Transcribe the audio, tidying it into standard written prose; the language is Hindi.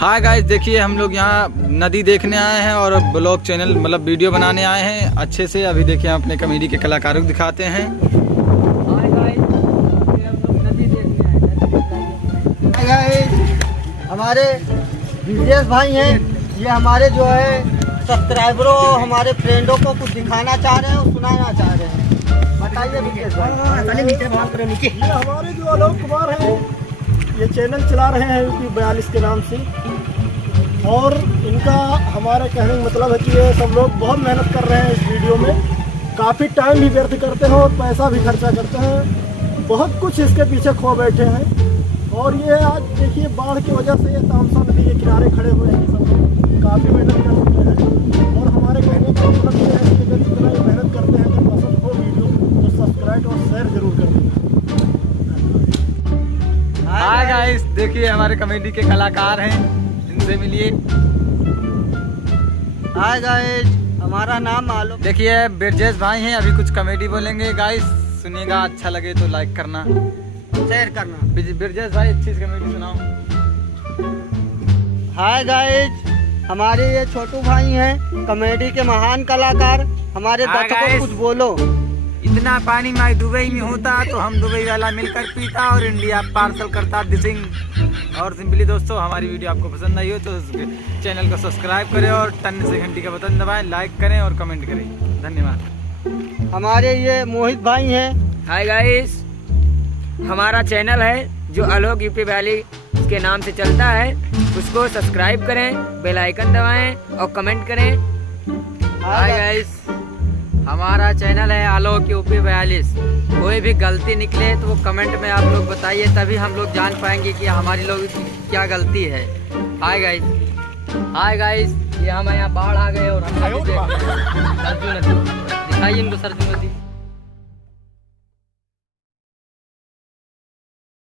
हाय गाइस, देखिए हम लोग यहाँ नदी देखने आए हैं और ब्लॉग चैनल मतलब वीडियो बनाने आए हैं अच्छे से। अभी देखिए हम अपने कॉमेडी के कलाकारों को दिखाते हैं। हाय गाइस, हम लोग नदी देखने आए हैं। हाय गाइस, हमारे विजेश भाई हैं। ये हमारे जो है सब्सक्राइबरों हमारे फ्रेंडों को कुछ दिखाना चाह रहे हैं और सुनाना चाह रहे हैं। बताइए विजेश भाई। ये हमारे जो आलोक कुमार हैं, ये चैनल चला रहे हैं यूपी 42 के नाम से। और इनका हमारे कहने का मतलब है कि ये सब लोग बहुत मेहनत कर रहे हैं इस वीडियो में। काफ़ी टाइम भी व्यर्थ करते हैं और पैसा भी खर्चा करते हैं। बहुत कुछ इसके पीछे खो बैठे हैं। और ये आज देखिए बाढ़ की वजह से ये तामसा नदी के किनारे खड़े हुए हैं। सब लोग काफ़ी मेहनत कर चुके हैं। और हमारे कहने का मतलब ये है कि अगर जितना ये मेहनत करते हैं, अगर पसंद हो वीडियो तो सब्सक्राइब और शेयर जरूर कर देना। हाय गाइस, देखिए हमारे कॉमेडी के कलाकार हैं, इनसे मिलिए। हाय गाइस, हमारा नाम आलोक। देखिए बिरजेश भाई हैं, अभी कुछ कॉमेडी बोलेंगे। गाइस सुनिएगा, अच्छा लगे तो लाइक करना, शेयर करना। बिरजेश भाई अच्छी कॉमेडी सुनाओ। हाय गाइस, हमारे ये छोटू भाई हैं, कॉमेडी के महान कलाकार। हमारे हाय दर्शकों गाइस। को कुछ बोलो। इतना पानी मैं दुबई में होता तो हम दुबई वाला मिलकर पीता और इंडिया पार्सल करता दिसिंग। और सिंपली दोस्तों, हमारी वीडियो आपको पसंद आई हो तो चैनल को सब्सक्राइब करें और टन से घंटी का बटन दबाएं, लाइक करें और कमेंट करें। धन्यवाद। हमारे ये मोहित भाई हैं। हाय गाइस, हमारा चैनल है जो आलोक यूपी वैली के नाम से चलता है, उसको सब्सक्राइब करें, बेल आइकन दबाएं और कमेंट करें। हाय गाइस, हमारा चैनल है आलोक यूपी 42। कोई भी गलती निकले तो वो कमेंट में आप लोग बताइए, तभी हम लोग जान पाएंगे कि हमारी लोग की क्या गलती है। हाय गाइस, ये हमें यहाँ बाढ़ आ गए और हम नदी देख रहे हैं। सरजू नदी दिखाइए इनको, सरजू नदी।